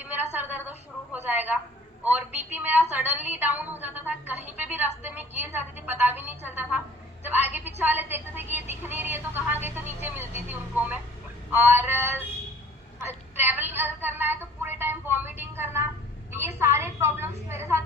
तभी मेरा सर दर्द शुरू हो जाएगा। और बीपी मेरा सडनली डाउन हो जाता था, कहीं पे भी रास्ते में गिर जाती थी, पता भी नहीं चलता था। जब आगे पीछे वाले देखते थे कि ये दिख नहीं रही है तो कहाँ गई, तो नीचे मिलती थी उनको मैं। और ट्रैवल करना है तो पूरे टाइम वॉमिटिंग करना, ये सारे प्रॉब्लम्स मेरे साथ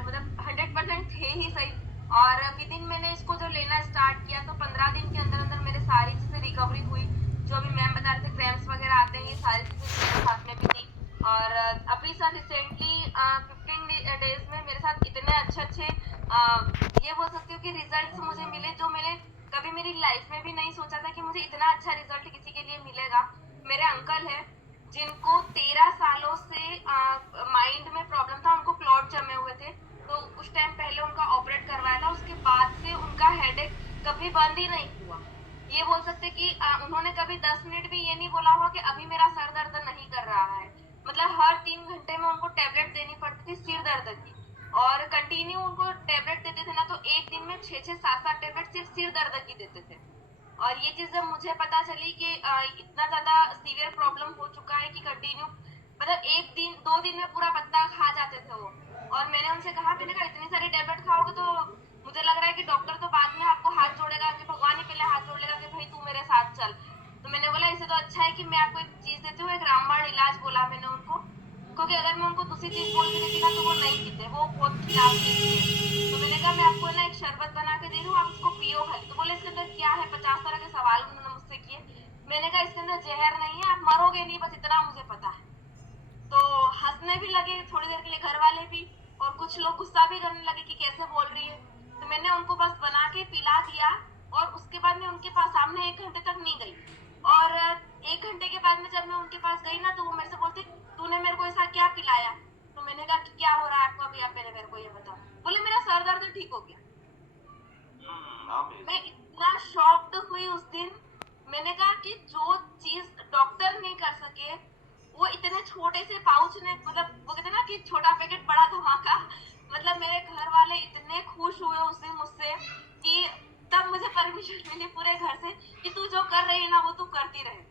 मतलब 100% थे ही सही। और विद इन मैंने इसको जो लेना स्टार्ट किया तो 15 दिन के अंदर अंदर मेरे सारी चीजें रिकवरी हुई। जो अभी मैम बता रहे थे क्रैम्प्स वगैरह आते हैं, ये सारी चीजें मेरे साथ में भी थी। और अभी सर रिसेंटली 15 डेज में मेरे साथ इतने अच्छे अच्छे ये बोल सकती हूँ कि रिजल्ट्स मुझे मिले, जो मैंने कभी मेरी लाइफ में भी नहीं सोचा था कि मुझे इतना अच्छा रिजल्ट किसी के लिए मिलेगा। मेरे अंकल है जिनको 13 सालों से माइंड में प्रॉब्लम था, उनको क्लॉट जमे हुए थे। तो कुछ टाइम पहले उनका ऑपरेट करवाया था, उसके बाद से उनका हेडेक कभी बंद ही नहीं हुआ। ये बोल सकते कि उन्होंने कभी 10 मिनट भी ये नहीं बोला होगा कि अभी मेरा सर दर्द नहीं कर रहा है। मतलब हर 3 घंटे में उनको टेबलेट देनी पड़ती थी सिर दर्द की। और कंटिन्यू उनको टेबलेट देते थे ना, तो एक दिन में 6-6 7-7 टेबलेट सिर्फ सिर दर्द की देते थे। और ये चीज जब मुझे पता चली कि इतना ज्यादा सीवियर प्रॉब्लम हो चुका है कि कंटिन्यू मतलब 1 दिन 2 दिन में पूरा पत्ता खा जाते थे वो। और मैंने उनसे कहा, मैंने कहा इतनी सारी टेबलेट खाओगे तो मुझे लग रहा है कि डॉक्टर तो बाद में आपको हाथ जोड़ेगा, कि भगवान ही पहले हाथ जोड़ लेगा कि भाई तू मेरे साथ चल। तो मैंने बोला इससे तो अच्छा है कि मैं आपको एक चीज देती हूँ, एक रामबाण इलाज बोला मैंने उनको। क्योंकि अगर मैं उनको दूसरी चीज बोल के देती ना तो वो नहीं पीते, वो बहुत खिलाफ थे इसके। तो मैंने कहा मैं आपको ना एक शरबत बना के दे रही हूँ, आप इसको पियो खाली। तो बोले इसके अंदर क्या है, 50 तरह के सवाल उन्होंने मुझसे किए। मैंने कहा इसके अंदर जहर नहीं है, आप मरोगे नहीं, बस इतना मुझे पता है। तो हंसने भी लगे थोड़ी देर के लिए घर वाले भी, और कुछ लोग गुस्सा भी करने लगे कि कैसे बोल रही है। तो मैंने उनको बस बना के पिला दिया। और उसके बाद मैं उनके पास सामने 1 घंटे तक नहीं गई। और 1 घंटे के बाद में जब मैं उनके पास गई ना, तो वो मेरे से बोलती तूने मेरे को ऐसा क्या पिलाया। तो मैंने कहा कि क्या हो रहा है आपको अभी, आप पहले मेरे को ये बताओ। बोले मेरा सर दर्द ठीक हो गया। मैं इतना शॉक्ड हुई उस दिन। मैंने कहा कि जो चीज डॉक्टर नहीं कर सके, वो इतने छोटे से पाउच ने, मतलब वो कहते हैं ना कि छोटा पैकेट बड़ा धमाका। मतलब मेरे घर वाले इतने खुश हुए उस दिन मुझसे कि तब मुझे परमिशन मिली पूरे घर से कि तू जो कर रही है ना वो तू करती रहे।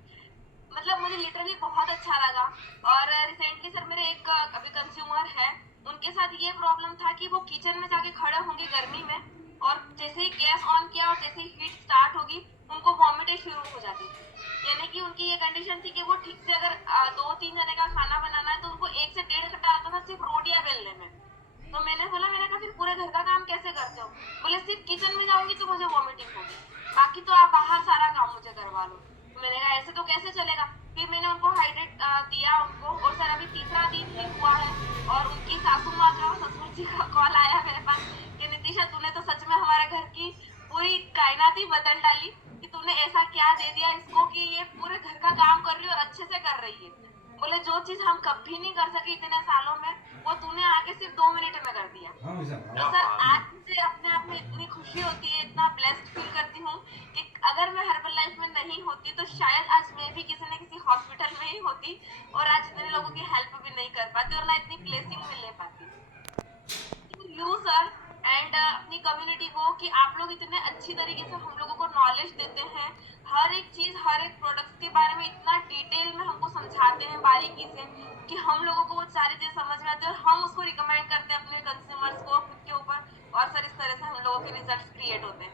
मतलब मुझे लिटरली बहुत अच्छा लगा। और रिसेंटली सर मेरे एक अभी कंज्यूमर है, उनके साथ ये प्रॉब्लम था कि वो किचन में जाके खड़े होंगे गर्मी में, और जैसे ही गैस ऑन किया और जैसे ही हीट स्टार्ट होगी उनको वॉमिटें शुरू हो जाती थी। यानी कि उनकी ये कंडीशन थी कि वो ठीक से अगर 2-3 जने का खाना बनाना है तो उनको 1 से 1.5 घंटा आता था सिर्फ रोटियां बेलने में। तो मैंने कहा फिर पूरे घर का काम कैसे करते हो। बोले सिर्फ किचन में जाऊंगी तो मुझे वॉमिटिंग होगी, बाकी तो आप बाहर सारा काम मुझे करवा लो। तो मैंने कहा ऐसे तो कैसे चलेगा। फिर मैंने उनको हाइड्रेट दिया उनको। और सर अभी तीसरा दिन ही हुआ है, और उनकी सासू माँ का ससुर जी का कॉल आया मेरे पास कि नितिशा तूने तो सच में हमारे घर की पूरी कायनात ही बदल डाली, कि तूने ऐसा क्या दे दिया इसको कि ये पूरे घर का काम कर रही है और अच्छे से कर रही है। बोले जो चीज हम कभी नहीं कर सके इतने सालों में, वो तूने आके सिर्फ 2 मिनट में कर दिया। तो सर आज मुझे अपने आप में इतनी खुशी होती है, इतना ब्लेस्ड फील करती हूँ कि अगर मैं हर्बल लाइफ में नहीं होती तो शायद आज मैं भी किसी न किसी हॉस्पिटल में ही होती, और आज इतने लोगों की हेल्प भी नहीं कर पाती और ना इतनी ब्लेसिंग भी ले पाती। यू सर एंड अपनी कम्युनिटी को कि आप लोग इतने अच्छी तरीके से हम लोगों को नॉलेज देते हैं, हर एक चीज हर एक प्रोडक्ट्स के बारे में इतना डिटेल में हमको समझाते हैं बारीकी से कि हम लोगों को वो सारी चीज समझ में आती है और हम उसको रिकमेंड करते हैं अपने कंज्यूमर्स को खुद के ऊपर। और सर इस तरह से हम लोगों के रिजल्ट्स क्रिएट होते हैं।